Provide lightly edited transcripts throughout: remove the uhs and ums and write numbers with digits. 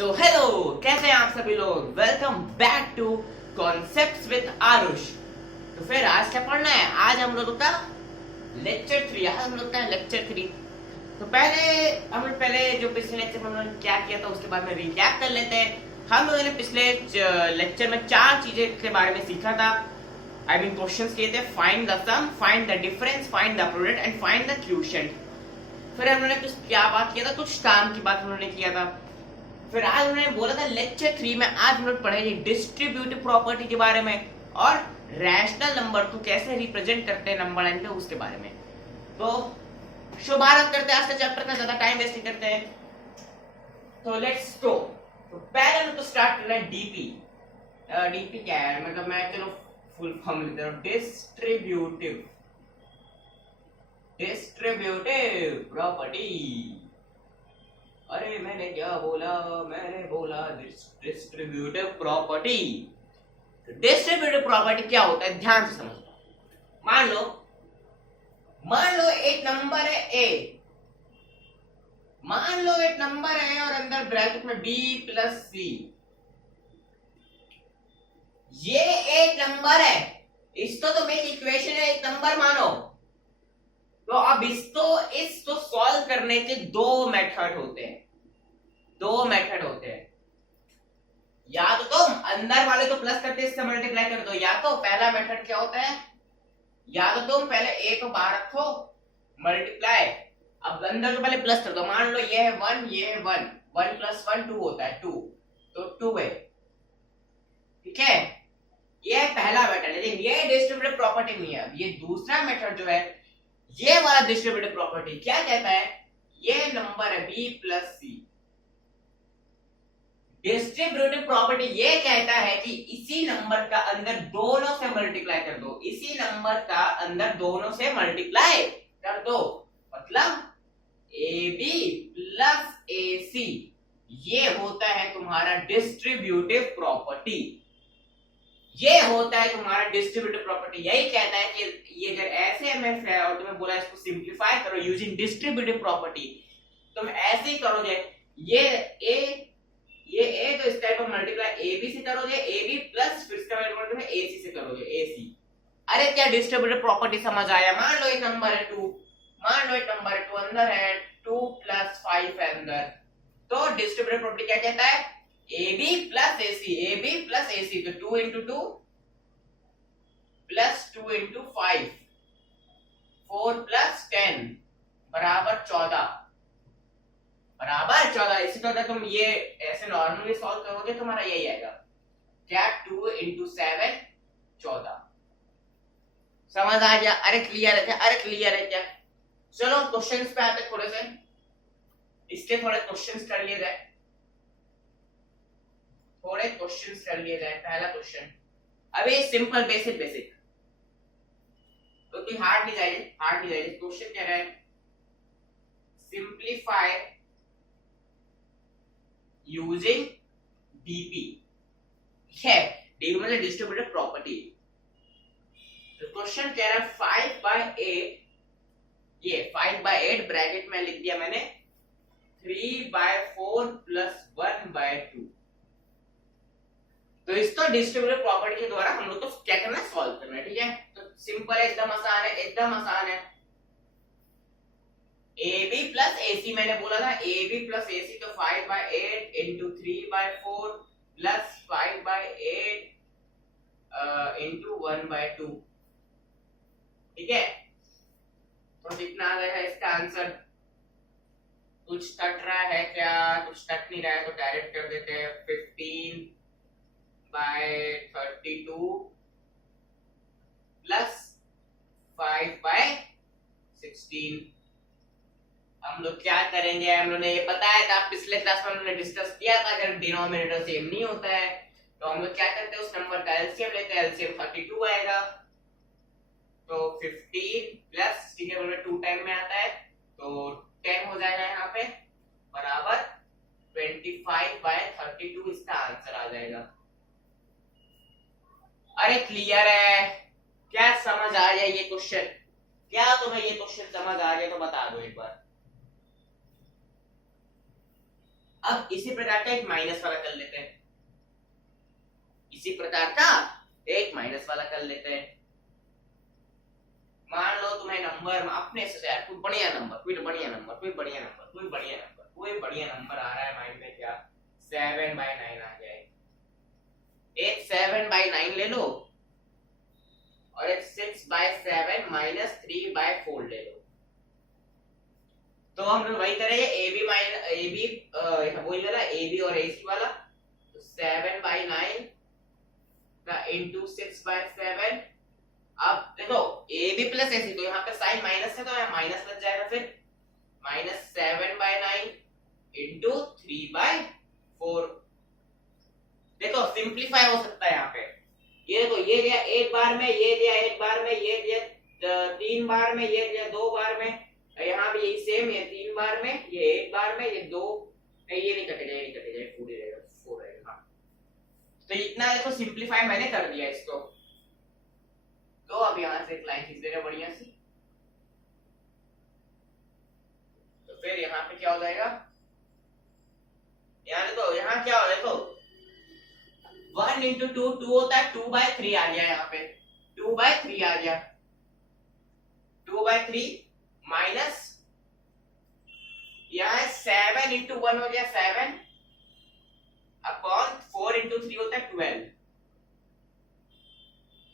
So hello, कैसे हैं आप सभी लोग। Welcome back to concepts with Aarush. तो फिर आज क्या पढ़ना है? आज हम लोग का लेक्चर 3। आज हम लोग का लेक्चर 3। तो पहले जो पिछले लेक्चर में हम लोगों ने क्या किया था उसके बाद में रिकैप कर लेते हैं। हम लोगों ने पिछले लेक्चर में 4 चीजें के बारे में सीखा था। आई मीन क्वेश्चंस किए थे। Find the sum, find the difference, find the product and find the quotient. फिर हम लोगों ने कुछ क्या बात किया था, कुछ काम की बात हम लोगों ने किया था। फिर आज उन्होंने बोला था लेक्चर 3 में आज हम लोग पढ़ेंगे डिस्ट्रीब्यूटिव प्रॉपर्टी के बारे में और रैशनल नंबर को कैसे रिप्रेजेंट करते हैं नंबर लाइन पे, उसके बारे में। तो शुभारंभ करते हैं आज के चैप्टर का, ज्यादा टाइम वेस्ट नहीं करते हैं। तो लेट्स गो। तो पहले हम तो स्टार्ट करना है डीपी। डीपी क्या है, मतलब मैं चलो फुल फॉर्म लेता हूं। Distributive property. अरे मैंने क्या बोला, मैंने बोला डिस्ट्रीब्यूटिव प्रॉपर्टी। डिस्ट्रीब्यूटिव प्रॉपर्टी क्या होता है, ध्यान से समझो। मान लो एक नंबर है ए। मान लो एक नंबर है और अंदर ब्रैकेट में b प्लस सी। ये एक नंबर है, इसको तो मेरी इक्वेशन है, एक नंबर मानो। तो अब इसको सॉल्व करने के दो मेथड होते हैं। या तो तुम अंदर वाले को प्लस करके इससे मल्टीप्लाई कर दो, या तो पहला मेथड क्या होता है, या तो तुम पहले ए को बाहर रखो, मल्टीप्लाई, अब अंदर को पहले प्लस कर दो। मान लो ये है 1, ये है 1, 1 प्लस 1 2 होता है, 2, तो 2 है। ठीक है, ये है पहला मेथड। लेकिन ये डिस्ट्रीब्यूटिव प्रॉपर्टी नहीं है। अब ये दूसरा मेथड जो है, ये वाला डिस्ट्रीब्यूटिव प्रॉपर्टी क्या कहता है, ये नंबर है b प्लस सी। डिस्ट्रीब्यूटिव प्रॉपर्टी ये कहता है कि इसी नंबर का अंदर दोनों से मल्टीप्लाई कर दो, इसी नंबर का अंदर दोनों से मल्टीप्लाई कर दो। मतलब ab प्लस ac, ये होता है तुम्हारा डिस्ट्रीब्यूटिव प्रॉपर्टी। ये होता है तुम्हारा डिस्ट्रीब्यूटिव प्रॉपर्टी। यही कहता है कि ये अगर ऐसे एमएफ है और तुम्हें बोला इसको सिंप्लीफाई करो यूजिंग डिस्ट्रीब्यूटिव प्रॉपर्टी, तुम ऐसे ही करोगे। ये ए तो इस टाइप का मल्टीप्लाई ab से करोगे, ab प्लस फिर इसका मल्टीप्लाई ac से करोगे, ac। अरे क्या डिस्ट्रीब्यूटिव प्रॉपर्टी समझ आया? मान लो एक नंबर है 2, मान लो एक नंबर है 2, अंदर है 2 प्लस 5 है अंदर। तो डिस्ट्रीब्यूटिव प्रॉपर्टी क्या कहता है, ab plus ac, ab plus ac, तो 2 into 2 प्लस 2 into 5, 4 प्लस 10 बराबर 14, बराबर 14। इसी तरह तुम ये ऐसे नॉर्मली सॉल्व करोगे, तुम्हारा यही आएगा क्या, 2 into 7 14। समझ आ गया? अरे क्लियर है क्या? अरे क्लियर है क्या? चलो क्वेश्चंस पे आते, थोड़े से इसके थोड़े क्वेश्चंस कर लिए जाए, पहला क्वेश्चन अभी सिंपल बेसिक, तो कोई हार्ड नहीं जाएगी। क्वेश्चन क्या है, सिंप्लीफाई यूजिंग डीपी। है डीपी मतलब डिस्ट्रीब्यूटिव प्रॉपर्टी। तो क्वेश्चन कह रहा है 5/8, ये 5/8 ब्रैकेट में लिख दिया मैंने 3/4 प्लस 1/2। तो इसको डिस्ट्रीब्यूटिव प्रॉपर्टी के द्वारा हम लोग को क्या करना है, सॉल्व करना है। ठीक है, तो सिंपल है, एकदम आसान है। AB प्लस AC मैंने बोला था, AB प्लस AC, तो 5/8 into 3/4 प्लस 5/8 into 1/2। ठीक है, तो कितना आ गया है इसका आंसर? कुछ कट रहा है क्या? कुछ कट नहीं रहा है तो डायरेक्ट कर देते हैं। 15/32 प्लस 5/16। हम लोग क्या करेंगे, हम लोग ने ये बताया था पिछले क्लास में, हमने डिस्कस किया था, अगर डिनोमिनेटर सेम नहीं होता है तो हम लोग क्या करते हैं, उस नंबर का एलसीएम लेते हैं। एलसीएम 32 आएगा, तो 15 प्लस 16 के बराबर 2 टाइम में आता है, तो 10 हो जाएगा यहाँ पे, बराबर 25/32 इसका आंसर आ जाएगा। अरे क्लियर है क्या? समझ आ गया ये क्वेश्चन? क्या तुम्हें ये क्वेश्चन समझ आ गया तो बता दो एक बार। अब इसी प्रकार का एक माइनस वाला कर लेते हैं, इसी प्रकार का एक माइनस वाला कर लेते हैं। मान लो तुम्हें नंबर अपने से यार कोई बढ़िया नंबर आ रहा है माइंड में, क्या 7/9 आ जाए, एक 7/9 ले लो और एक 6/7 माइनस 3/4 ले लो। तो हम लोग वही करेंगे, वही वाला AB और AC वाला, तो 7/9 का इंटू 6/7। अब देखो AB प्लस AC, तो यहाँ पे साइन माइनस है तो यहाँ माइनस लग जाएगा, फिर माइनस 7/9 इंटू 3/4। देखो सिंप्लीफाई हो सकता है यहाँ पे, ये देखो ये दिया एक बार में, ये दिया एक बार में, ये दिया 3 बार में, ये दिया 2 बार में, यहाँ भी यही सेम, ये 3 बार में, ये 1 बार में, ये 2, ये नहीं कटेगा, पूरी रहेगा 4 रहेगा। हाँ तो इतना देखो सिंप्लीफाई मैंने कर दिया इसको। तो अब यहाँ से एक लाइन खींच दे रहे बढ़िया सी, तो फिर यहाँ पे क्या हो जाएगा, यहाँ देखो यहाँ क्या हो, देखो 1 इंटू 2 2 होता है, 2/3 आ गया, यहाँ पे 2/3 आ गया, 2/3 माइनस यहाँ 7 इंटू 1 हो गया 7 अपॉन 4 इंटू 3 होता है 12।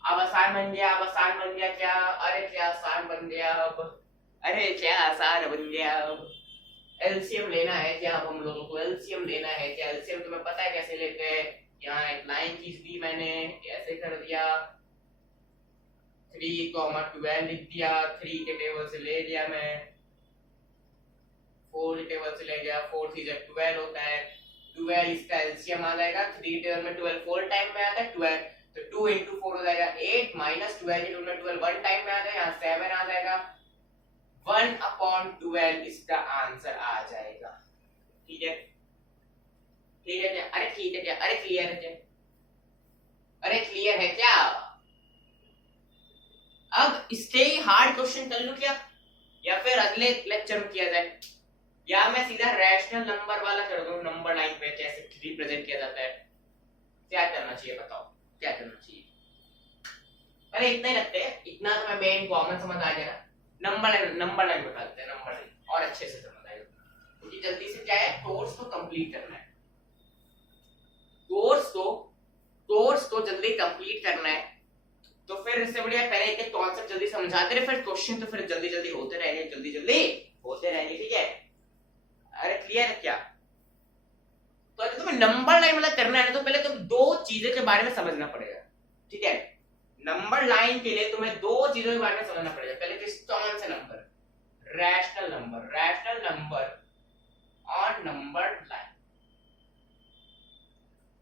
अब आसान बन गया, क्या, अरे क्या आसान बन गया अब, अरे क्या आसान बन गया अब। एलसीएम लेना है क्या अब हम लोगों को, एलसीएम लेना है क्या, एलसीएम तुम्हें पता है कैसे लेते हैं। यहाँ एक लाइन खींच दी मैंने, ऐसे कर दिया, 3,12 लिख दिया, 3 के टेबल से ले लिया मैं, 4 के टेबल से ले गया, 4 3 जब 12 होता है, 12 इसका एलसीएम आ जाएगा, 3 टेबल में 12 4 टाइम में आता है 12, तो 2 इंटू 4 हो जाएगा 8 माइनस 12 के टेबल में 12 1 टाइम में आ जाएगा, यहाँ 7 आ जाएगा, 1/12 इसका आंसर आ जाएगा। ठीक है क्या, अरे ठीक है क्या, अरे क्लियर है क्या, अरे क्लियर है क्या। अब इसके हार्ड क्वेश्चन कर लूं क्या, या फिर अगले लेक्चर में किया जाए, या मैं सीधा रैशनल नंबर वाला कर दूं, नंबर लाइन पे कैसे रिप्रेजेंट किया जाता है, क्या करना चाहिए बताओ, क्या करना चाहिए। अरे इतना ही रखते हैं, इतना तो मैं मेन कॉमन समझ आ गया ना, नंबर लाइन बता देते हैं, नंबर लाइन और अच्छे से समझ आएगा, क्योंकि जल्दी से क्या है कोर्स को कंप्लीट करना है, कोर्स को जल्दी कंप्लीट करना है। तो फिर इससे बढ़िया पहले एक कॉन्सेप्ट जल्दी समझाते रहे, फिर क्वेश्चन तो फिर जल्दी होते रहेंगे, ठीक है। अरे क्लियर है क्या। तो अगर तुम्हें नंबर लाइन वाला करना है तो पहले तुम 2 चीजों के बारे में समझना पड़ेगा, ठीक है। नंबर लाइन के लिए तुम्हें 2 चीजों के बारे में समझना पड़ेगा, पहले कौन सा नंबर, रैशनल नंबर और नंबर लाइन,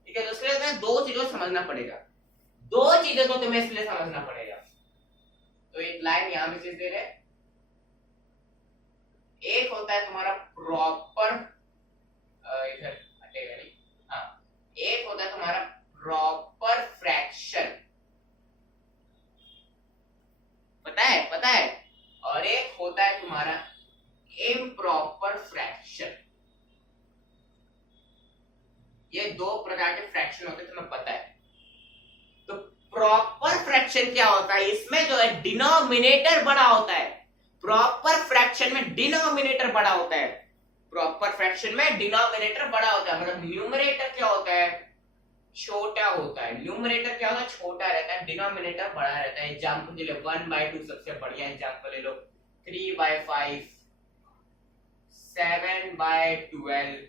ठीक है। तो इसके लिए तुम्हें 2 चीजों को समझना पड़ेगा, 2 चीजों को तुम्हें इसलिए समझना पड़ेगा। तो एक लाइन यहां भी चीज दे रहे, एक होता है तुम्हारा प्रॉपर, इधर हटेगा नहीं, हाँ, एक होता है तुम्हारा प्रॉपर फ्रैक्शन, पता है, और एक होता है तुम्हारा इम्प्रॉपर फ्रैक्शन। ये 2 प्रकार के फ्रैक्शन होते हैं, तुम्हें पता है। तो प्रॉपर फ्रैक्शन क्या होता है, इसमें जो है डिनोमिनेटर बड़ा होता है, प्रॉपर फ्रैक्शन में डिनोमिनेटर बड़ा होता है, मतलब न्यूमरेटर क्या होता है, छोटा होता है, न्यूमरेटर क्या होता है, छोटा रहता है, डिनोमिनेटर बड़ा रहता है। एग्जांपल के लिए 1/2 सबसे बढ़िया एग्जांपल ले लो, 3/5, 7/12,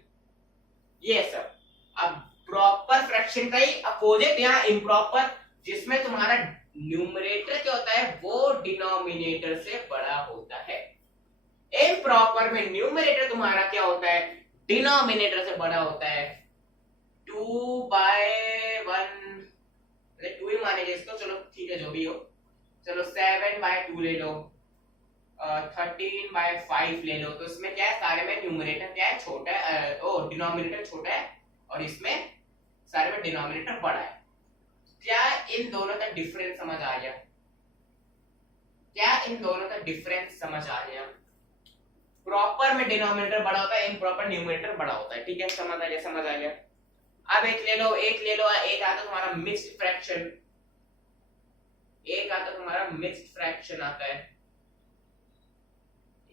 ये सब। अब प्रॉपर फ्रैक्शन का ही अपोजिट यहाँ इम्प्रॉपर, जिसमें तुम्हारा न्यूमरेटर क्या होता है वो डिनोमिनेटर से बड़ा होता है। इम्प्रॉपर में न्यूमरेटर तुम्हारा क्या होता है, डिनोमिनेटर से बड़ा होता है। 2/1, 2 ही मानेंगे इसको, चलो ठीक है जो भी हो, चलो 7/2 ले लो, 13/5 ले लो। तो इसमें क्या है, सारे में न्यूमरेटर क्या है, छोटा है, डिनोमिनेटर छोटा है, और इसमें सारे में डिनोमिनेटर बड़ा है। क्या इन दोनों का डिफरेंस समझ आ गया, प्रॉपर में डिनोमिनेटर बड़ा होता है, इम्प्रॉपर न्यूमरेटर बड़ा होता है। ठीक है, समझ आ गया, समझ आ गया। अब एक ले लो, एक आता तुम्हारा मिक्स्ड फ्रैक्शन, एक आता तुम्हारा मिक्स्ड फ्रैक्शन आता है।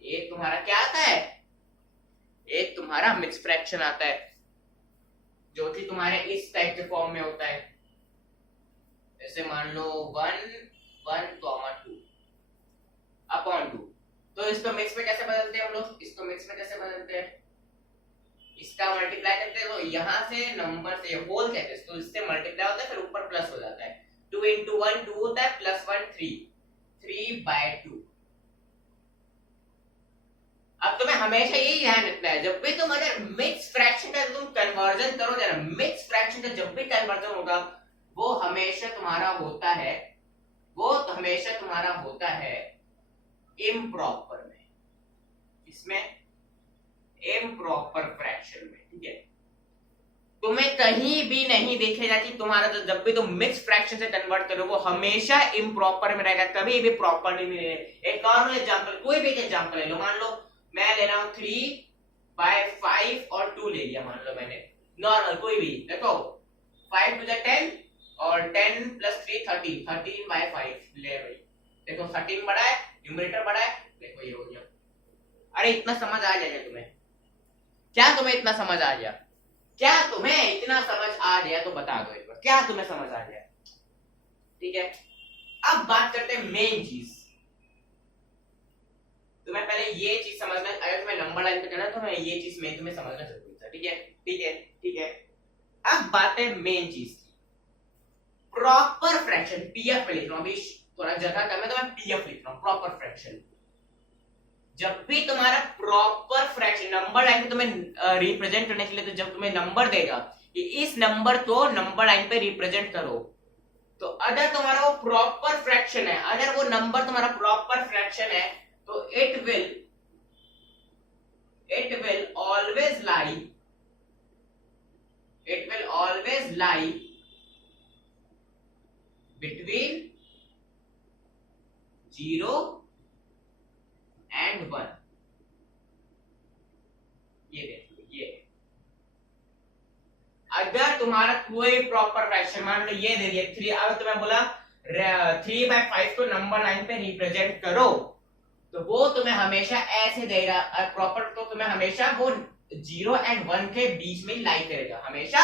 एक तुम्हारा क्या आता है, एक तुम्हारा मिक्स्ड फ्रैक्शन आता है, जो कि तुम्हारे इस टाइप के फॉर्म में होता है। जैसे मान लो 1 2 अपॉन 2। तो इसको मिक्स में कैसे बदलते हैं हम लोग, इसको मिक्स में कैसे बदलते हैं, इसका मल्टीप्लाई करते हैं, तो यहां से नंबर से होल कहते हैं, तो इससे मल्टीप्लाई होता है, फिर ऊपर प्लस हो जाता है। 2 into 1 2 होता है, प्लस 1 3, 3/2। अब तुम्हें हमेशा यही ध्यान रखना है, जब भी तुम अगर मिक्स फ्रैक्शन का तुम कन्वर्जन करोगे ना, मिक्स फ्रैक्शन का जब भी कन्वर्जन होगा वो हमेशा तुम्हारा होता है, वो तो हमेशा तुम्हारा होता है इम्प्रॉपर में, इसमें इम्प्रॉपर फ्रैक्शन में। ठीक है, तुम्हें कहीं भी नहीं देखेगा कि तुम्हारा तो जब भी तुम मिक्स फ्रैक्शन से कन्वर्ट करो वो हमेशा इम्प्रॉपर में रहेगा, कभी भी प्रॉपर नहीं रहेगा। एक नॉर्मल एग्जांपल, कोई भी एग्जांपल ले लो, मान लो मैं ले रहा हूं 3/5 और 2 ले लिया, मान लो मैंने नॉर्मल कोई भी, देखो 5 to the 10 और 10 plus 3 13, 13/5 ले भाई, देखो 13 बड़ा है, न्यूमरेटर बड़ा है, देखो ये हो गया। अरे इतना समझ आ जाएगा तुम्हें, क्या तुम्हें इतना समझ आ गया, क्या तुम्हें इतना समझ आ गया, तो बता दो एक बार, क्या तुम्हें समझ आ गया। ठीक है, अब बात करते हैं मेन चीज। तुम्हें पहले ये चीज समझना, अगर तुम्हें नंबर लाइन पे करना है तो मैं ये चीज में तुम्हें समझना जरूरी था। ठीक है, ठीक है, ठीक है। अब बात है मेन चीज की, प्रॉपर फ्रैक्शन, पीएफ लिख रहा हूं, अभी थोड़ा जगह कम है तो मैं पीएफ लिख रहा हूं, प्रॉपर फ्रैक्शन। जब भी तुम्हारा प्रॉपर फ्रैक्शन नंबर लाइन पे तुम्हें रिप्रेजेंट करने के लिए, तो जब तुम्हें नंबर देगा कि इस नंबर को नंबर लाइन पे रिप्रेजेंट करो, तो अगर तुम्हारा वो प्रॉपर फ्रैक्शन है, अगर वो नंबर तुम्हारा प्रॉपर फ्रैक्शन है, तो it will always lie between 0 and 1। ये देखो, ये अगर तुम्हारा कोई प्रॉपर फ्रैक्शन, मान लो ये दे दिया 3, अब तुम्हें बोला 3/5 को नंबर लाइन पे रिप्रेजेंट करो, तो वो तुम्हें हमेशा ऐसे देगा, प्रॉपर तो तुम्हें हमेशा वो 0 and 1 के बीच में लाई करेगा, हमेशा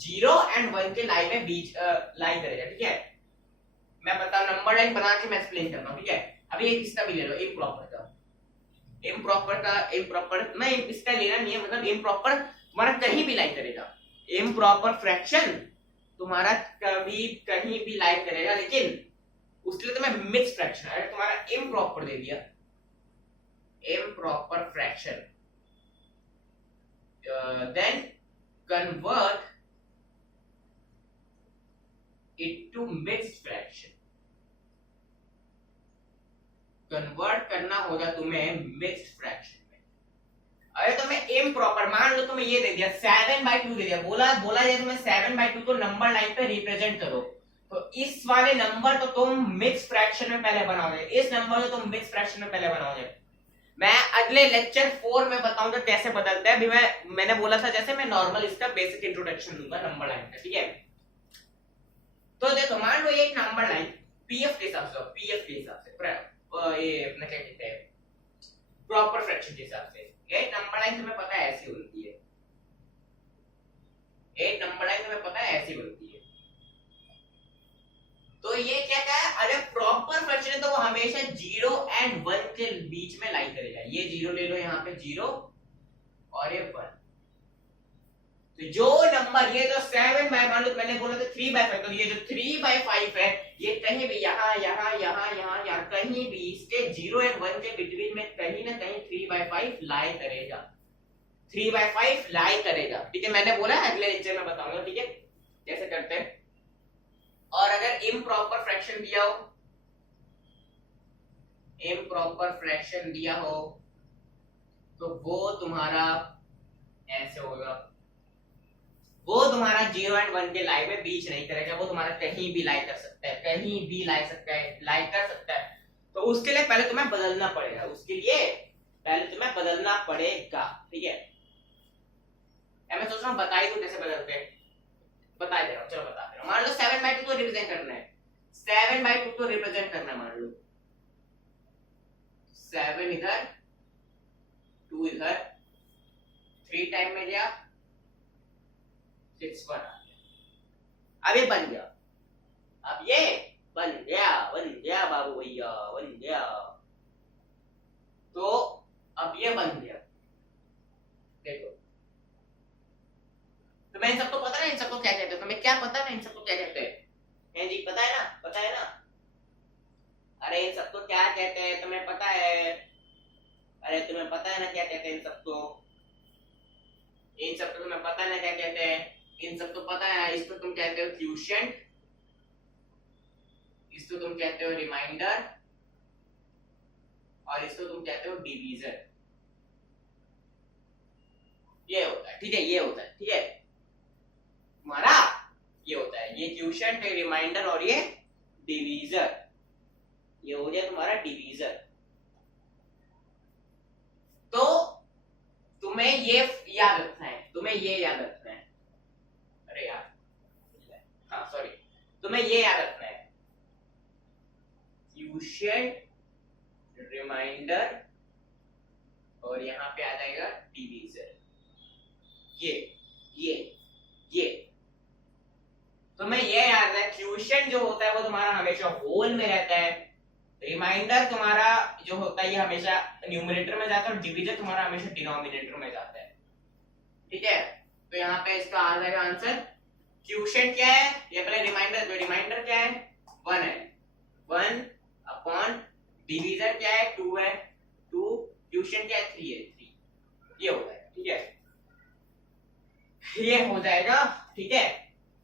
0 and 1 के लाई में बीच लाई करेगा। ठीक है, मैं बता नंबर लाइन बना के मैं एक्सप्लेन कर रहा हूं। ठीक है, अभी एक इसका भी ले लो, इम्प्रॉपर मैं इसका लेना नहीं है, मतलब इम्प्रॉपर तुम्हारा कहीं भी लाई करेगा, इम्प्रॉपर फ्रैक्शन तुम्हारा कभी कहीं भी लाई करेगा, लेकिन उसके लिए तुम्हें मिक्स फ्रैक्शन, अगर तुम्हारा इम्प्रॉपर दे दिया, improper fraction, then convert it to mixed fraction. Convert करना होगा तुम्हें मिक्स्ड फ्रैक्शन में। अरे तुम्हें इम्प्रॉपर, मान लो तुम्हें ये दे दिया 7/2 दे दिया, बोला ये तुम्हें 7/2 को नंबर लाइन पे रिप्रेजेंट करो, तो इस वाले नंबर को तुम मिक्स फ्रैक्शन में पहले बनाओगे, इस नंबर को तुम मिक्स फ्रैक्शन में पहले बनाओगे। मैं अगले लेक्चर 4 में बताऊंगा कैसे बदलता है। अभी मैंने बोला था जैसे मैं नॉर्मल इसका बेसिक इंट्रोडक्शन दूंगा नंबर लाइन का। ठीक है, तो देखो मान लो एक नंबर लाइन पीएफ के हिसाब से, ये अपना क्या कहते हैं प्रॉपर फ्रैक्शन के हिसाब से, एक नंबर लाइन तुम्हें पता है ऐसी बनती है, एक नंबर लाइन तुम्हें पता है ऐसी बनती है। तो ये क्या है, अगर प्रॉपर फ्रैक्शन है तो वो हमेशा 0 and 1 के बीच में लाई करेगा। ये 0 ले लो, यहाँ पे 0 और ये 1, तो जो नंबर ये तो 7 बाय, मान लो मैंने बोला था 3/5, तो ये जो 3/5 है ये कहीं भी यहाँ कहीं भी इसके 0 and 1 के बिटवीन में कहीं ना कहीं 3/5 लाई करेगा, 3/5 लाई करेगा। ठीक है, मैंने बोला अगले लेक्चर में बताऊंगा। ठीक है, कैसे करते हैं। और अगर इम्प्रॉपर फ्रैक्शन दिया हो, इम्प्रॉपर फ्रैक्शन दिया हो तो वो तुम्हारा ऐसे होगा, वो तुम्हारा 0 and 1 के लाई में बीच नहीं करेगा, वो तुम्हारा कहीं भी लाई कर सकता है, कहीं भी लाई कर सकता है। तो उसके लिए पहले तुम्हें बदलना पड़ेगा, उसके लिए पहले तुम्हें बदलना पड़ेगा, ठीक है। मैं सोच रहा हूँ बता ही दूं कैसे बदलते हैं, बता दे रहा हूँ, चलो बता दे रहा हूँ। मान लो 7/2 को रिप्रेजेंट करना है, 7/2 को रिप्रेजेंट करना है, मान लो 7 इधर, 2 इधर, 3 टाइम में गया, 6 1 आ गया। अब ये बन गया, अब ये बन गया बाबू भैया, बन गया। तो अब ये बन गया, देखो तुम्हें इन सबको पता है, इन सबको क्या कहते हैं, तुम्हें क्या पता है इन सबको क्या कहते हैं जी, पता है ना, पता है ना? अरे इन सबको क्या कहते हैं तुम्हें पता है? अरे तुम्हें पता है ना क्या कहते हैं इन सबको? इन सबको तुम्हें पता है ना क्या कहते हैं? इन सबको पता है, इसको तुम कहते हो क्वोशिएंट, इसको तुम कहते हो रिमाइंडर, और इसको तुम कहते हो डिवीजर। ये होता है, ठीक है, ये होता है, ठीक है तुम्हारा, ये होता है, ये क्वोशिएंट, रिमाइंडर और ये डिवीजर, ये हो गया तुम्हारा डिवीजर। तो तुम्हें ये याद रखना है, तुम्हें ये याद रखना है, अरे यार हाँ सॉरी, तुम्हें ये याद रखना है, क्वोशिएंट, रिमाइंडर और यहाँ पे आ जाएगा डिवीजर। ये तुम्हें ये याद है, क्वोशिएंट जो होता है वो तुम्हारा हमेशा होल में रहता है, रिमाइंडर तुम्हारा जो होता है ये हमेशा न्यूमरेटर में जाता है, और डिवीजर तुम्हारा हमेशा डिनोमिनेटर में जाता है, ठीक है। तो यहाँ पे इसका आ जाएगा आंसर। क्वोशिएंट क्या है, ये पहले रिमाइंडर, तो रिमाइंडर क्या है 1 है, 1 अपॉन डिवीजर क्या है 2 है, 2, क्वोशिएंट क्या है 3 है, 3, ये होता है, ठीक है, ये हो जाएगा, ठीक है।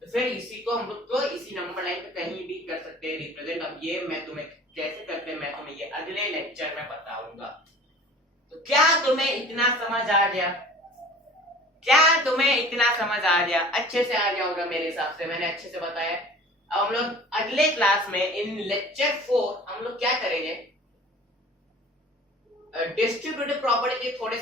तो फिर इसी को हम लोग तो इसी नंबर लाइन पे कहीं भी कर सकते हैं रिप्रेजेंट। अब ये मैं तुम्हें कैसे करते हैं मैं तुम्हें ये अगले लेक्चर में बताऊंगा। तो क्या तुम्हें इतना समझ आ गया? क्या तुम्हें इतना समझ आ गया? अच्छे से आ गया होगा मेरे हिसाब से, मैंने अच्छे से बताया। अब हम लोग अगले क्लास में इन लेक्चर 4 हम लोग क्या करेंगे, डिस्ट्रीब्यूटिव प्रॉपर्टी के थोड़े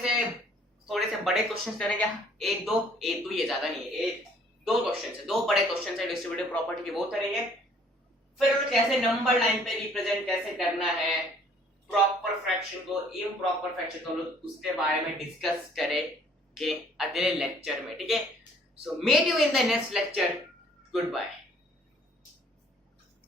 से बड़े क्वेश्चंस करेंगे, एक दो ये ज्यादा नहीं है, एक दो क्वेश्चन है, 2 बड़े क्वेश्चन है डिस्ट्रीब्यूटिव प्रॉपर्टी के, वो करेंगे। फिर हम कैसे नंबर लाइन पे रिप्रेजेंट कैसे करना है, प्रॉपर फ्रैक्शन को, इम्प्रॉपर फ्रैक्शन को, हम लोग उसके बारे में डिस्कस करेंगे अगले लेक्चर में, ठीक है। So meet you in the next lecture, good bye.